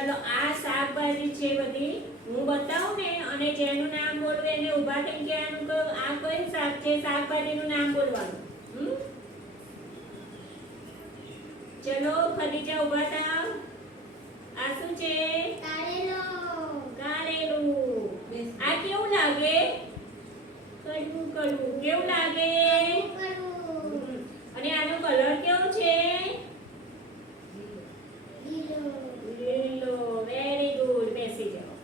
ચલો આ શાકભાજી છે બધી હું બતાવું ને અને જેનું નામ બોલવું એને ઊભા થઈને કહેવાનું કે આ કયું શાક છે શાકભાજીનું નામ બોલવાનું ચલો ખદીજા ઊભા થાવ આ શું છે કારેલું આ કેવું લાગે કડવું કડવું કેવું લાગે અને આનો કલર કેવો છે લીલો વેરી ગુડ બેસી જાઓ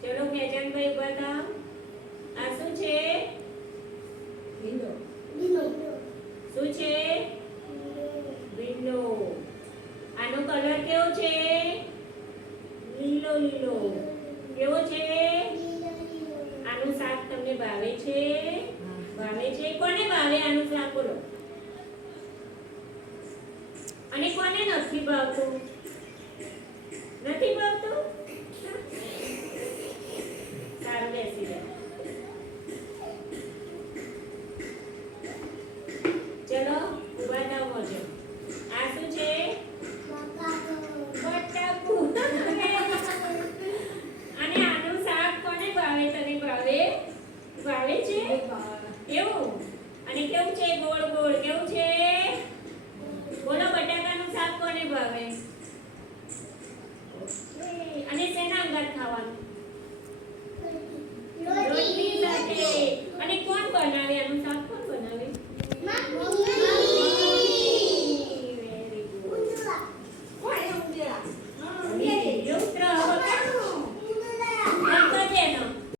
ચલો ખેજનભાઈ બતાવ આ શું છે શું છે ભીંડો આનો કલર કેવો છે લીલો લીલો કેવો છે આનું શાક તમને ભાવે છે કોને ભાવે આનું શાક બોલો અને કોને નથી ભાવતું સારું બેસી જાઓ ચલો ઊભા થાવ મોજો આ શું છે બટાકું અને આનું શાક કોને ભાવે તને ભાવે છે એવું અને કેવું છે ગોળ ગોળ કેવું છે બોલો બટાકાનું શાક કોને ભાવે